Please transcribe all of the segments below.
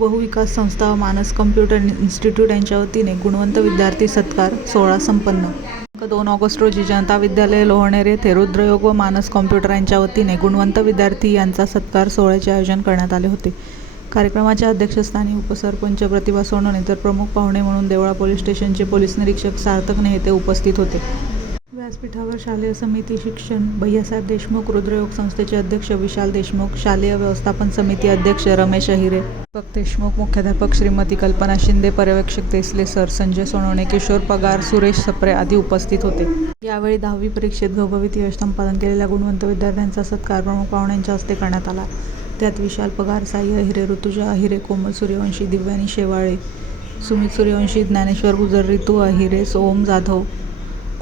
बहुविकास संस्था व मानस कम्प्युटर इन्स्टिट्यूट यांच्या वतीने गुणवंत विद्यार्थी सत्कार सोहळा संपन्न. दोन ऑगस्ट रोजी जनता विद्यालय लोहणेर येथे रुद्रयोग व मानस कॉम्प्युटर यांच्या वतीने गुणवंत विद्यार्थी यांचा सत्कार सोहळ्याचे आयोजन करण्यात आले होते. कार्यक्रमाच्या अध्यक्षस्थानी उपसरपंच प्रतिभा सोनवणे तर प्रमुख पाहुणे म्हणून देवळा पोलीस स्टेशनचे पोलीस निरीक्षक सार्थक नेहते उपस्थित होते. व्यासपीठावर शालेय समिती शिक्षण भैयासाहेब देशमुख रुद्रयोग संस्थेचे अध्यक्ष विशाल देशमुख शालेय व्यवस्थापन समिती अध्यक्ष रमेश अहिरे दीपक देशमुख मुख्याध्यापक श्रीमती कल्पना शिंदे पर्यवेक्षक देसले सर संजय सोनवणे किशोर पगार सुरेश सप्रे आदी उपस्थित होते. यावेळी दहावी परीक्षेत घवघवीत यश संपादन केलेल्या गुणवंत विद्यार्थ्यांचा सत्कार प्रमुख पाहुण्यांच्या हस्ते करण्यात आला. त्यात विशाल पगार साई अहिरे ऋतुजा अहिरे कोमल सूर्यवंशी दिव्यानी शेवाळे सुमित सूर्यवंशी ज्ञानेश्वर गुजर रितू अहिरे सोम जाधव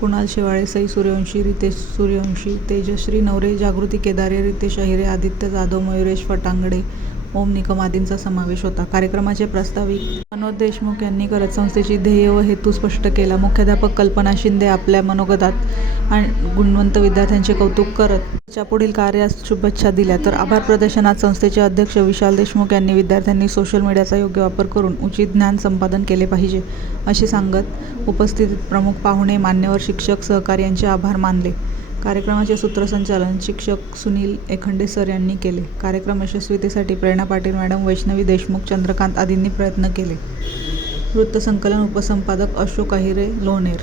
कुणाल शेवाळे सई सूर्यवंशी रितेश सूर्यवंशी तेजश्री नवरे जागृती केदारे रितेश अहिरे आदित्य जाधव मयुरेश फटांगडे ओम निकम आदींचा समावेश होता. कार्यक्रमाचे प्रास्ताविक मनोज देशमुख यांनी करत संस्थेची ध्येय व हेतू स्पष्ट केला. मुख्याध्यापक कल्पना शिंदे आपल्या मनोगतात आणि गुणवंत विद्यार्थ्यांचे कौतुक करत त्याच्या पुढील कार्यास शुभेच्छा दिल्या. तर आभार प्रदर्शनात संस्थेचे अध्यक्ष विशाल देशमुख यांनी विद्यार्थ्यांनी सोशल मीडियाचा योग्य वापर करून उचित ज्ञान संपादन केले पाहिजे असे सांगत उपस्थित प्रमुख पाहुणे मान्यवर शिक्षक सहकार्यांचे आभार मानले. कार्यक्रमाचे सूत्रसंचालन शिक्षक सुनील एखंडे सर यांनी केले. कार्यक्रम यशस्वीतेसाठी प्रेरणा पाटील मॅडम वैष्णवी देशमुख चंद्रकांत आदींनी प्रयत्न केले. वृत्तसंकलन उपसंपादक अशोक अहिरे लोणेर